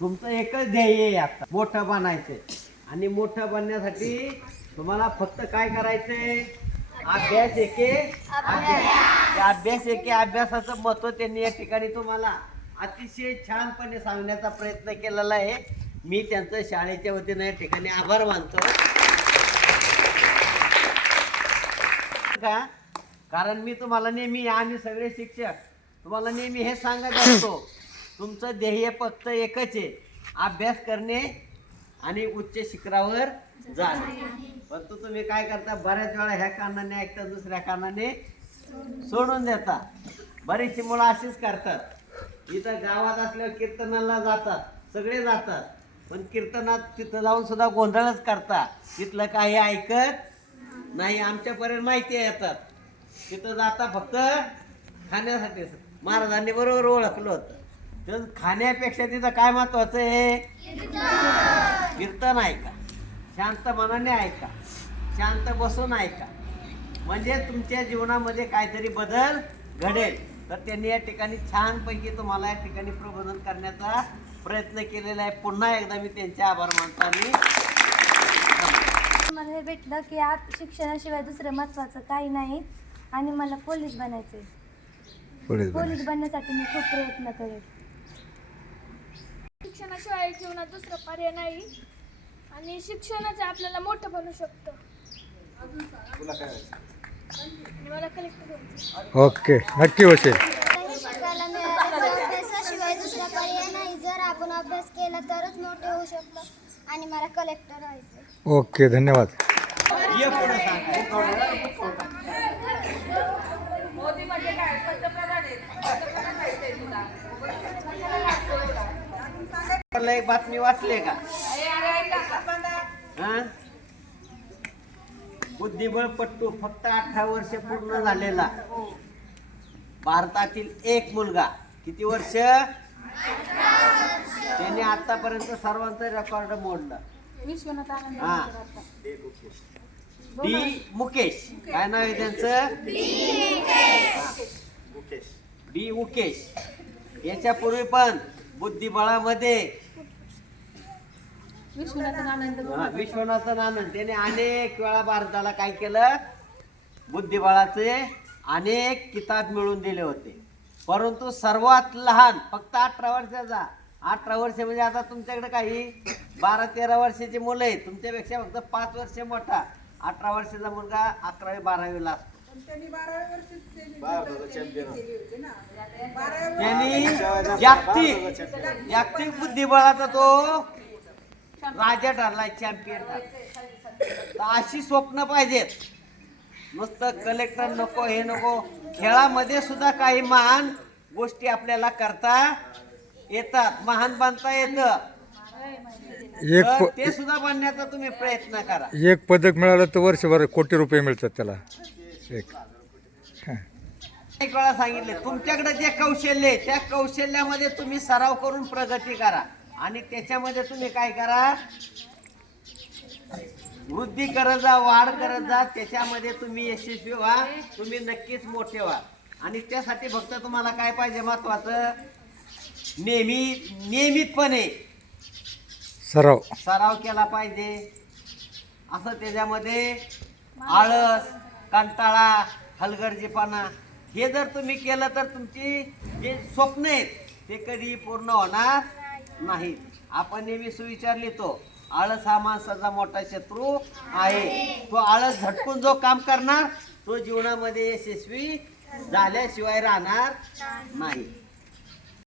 तुमचं एकच ध्येय आहे आता. मोठं बनायचंय. आणि मोठं बनण्यासाठी तुम्हाला फक्त काय करायचंय? अभ्यास एके अभ्यास. एके अभ्यासाचं महत्त्व त्यांनी या ठिकाणी तुम्हाला अतिशय छानपणे सांगण्याचा प्रयत्न केलेला आहे. मी त्यांचं शाळेच्या वतीनं या ठिकाणी आभार मानतो. का? कारण मी तुम्हाला नेहमी आम्ही सगळे शिक्षक तुम्हाला नेहमी हे सांगत असतो. तुमचं ध्येय फक्त एकच आहे. अभ्यास करणे आणि उच्च शिखरावर जाणे. परंतु तुम्ही काय करता? बऱ्याच वेळा ह्या कानाने ऐकता दुसऱ्या कानाने सोडून देता. बरीचशी मुलं अशीच करतात. इथं गावात असल्यावर कीर्तनाला जातात. सगळे जातात. पण कीर्तनात तिथं जाऊन सुद्धा गोंधळच करता तिथलं काही ऐकत नाही. आमच्यापर्यंत माहिती येतात. तिथं जाता फक्त खाण्यासाठी. महाराजांनी बरोबर ओळखलं होतं. तर खाण्यापेक्षा तिथं काय महत्वाचं आहे? कीर्तन. ऐका. शांत मनाने ऐका. शांत बसून ऐका. म्हणजे तुमच्या जीवनामध्ये काहीतरी बदल घडेल. तर त्यांनी या ठिकाणी छानपैकी तुम्हाला या ठिकाणी प्रबोधन करण्याचा प्रयत्न केलेला आहे. पुन्हा एकदा मी त्यांचे आभार मानतो आणि मला हे भेटलं की आप शिक्षणाशिवाय दुसरं महत्त्वाचं काही नाही आणि मला पोलीस बनायचे पोलीस बन पोलीस बनण्यासाठी मी खूप प्रयत्न करेल शिक्षणाशिवाय जीवनात दुसरा पर्याय नाही. आणि शिक्षणाचे आपल्याला मोठं बनू शकतं. आणि मला कलेक्टर व्हायचं ओके नक्की होशील काही शिकायला मिळालं अभ्यासाशिवाय दुसरा पर्याय नाही. जर आपण अभ्यास केला तरच मोठे होऊ शकतो. आणि मला कलेक्टर व्हायचं ओके धन्यवाद. एक बातमी वाचले का? हा? बुद्धिबळपट्टू फक्त अठरा वर्ष पूर्ण झालेला. भारतातील एक मुलगा. किती वर्ष? त्याने आतापर्यंत सर्वांचं रेकॉर्ड मोडलं. हा. डी मुकेश. काय नाव आहे त्यांचं? डी मुकेश. याच्यापूर्वी पण बुद्धिबळामध्ये विश्वनाथ आनंद विश्वनाथन आनंद त्याने अनेक वेळा भारताला काय केलं? बुद्धिबळाचे अनेक किताब मिळवून दिले होते. परंतु सर्वात लहान फक्त अठरा वर्षाचा. अठरा वर्ष म्हणजे आता तुमच्याकडे काही बारा तेरा वर्षाची मुलं आहेत. तुमच्यापेक्षा फक्त पाच वर्ष मोठा. अठरा वर्षाचा मुलगा अकरावी बारावीला असतो. त्यांनी जागतिक जागतिक बुद्धिबळाचा तो राजा ठरलाय चॅम्पियन अशी स्वप्न पाहिजेत. नुसतं कलेक्टर नको हे नको. खेळामध्ये सुद्धा काही महान गोष्टी आपल्याला करता येतात. महान बनता येतं. एक प ते सुद्धा बनण्याचा तुम्ही प्रयत्न करा. एक पदक मिळालं तर वर्षभर कोटी रुपये मिळतात त्याला. एक. एक वेळा सांगितले तुमच्याकडे जे कौशल्य आहे त्या कौशल्यामध्ये तुम्ही सराव करून प्रगती करा. आणि त्याच्यामध्ये तुम्ही काय करा? वृद्धी करत जा वाढ करत जा त्याच्यामध्ये तुम्ही यशस्वी व्हा तुम्ही नक्कीच मोठे व्हा. आणि त्यासाठी फक्त तुम्हाला काय पाहिजे महत्वाचं? नेहमी नियमितपणे सराव. सराव केला पाहिजे. असं त्याच्यामध्ये आळस कंटाळा हलगर्जीपणा हे जर तुम्ही केलं तर तुमची जे स्वप्न आहेत ते कधी पूर्ण होणार नाही. आपण नेहमी सुविचार लिहितो आळस हा माणसाचा मोठा शत्रू आहे. तो आळस झटकून जो काम करणार तो जीवनामध्ये यशस्वी झाल्याशिवाय राहणार नाही.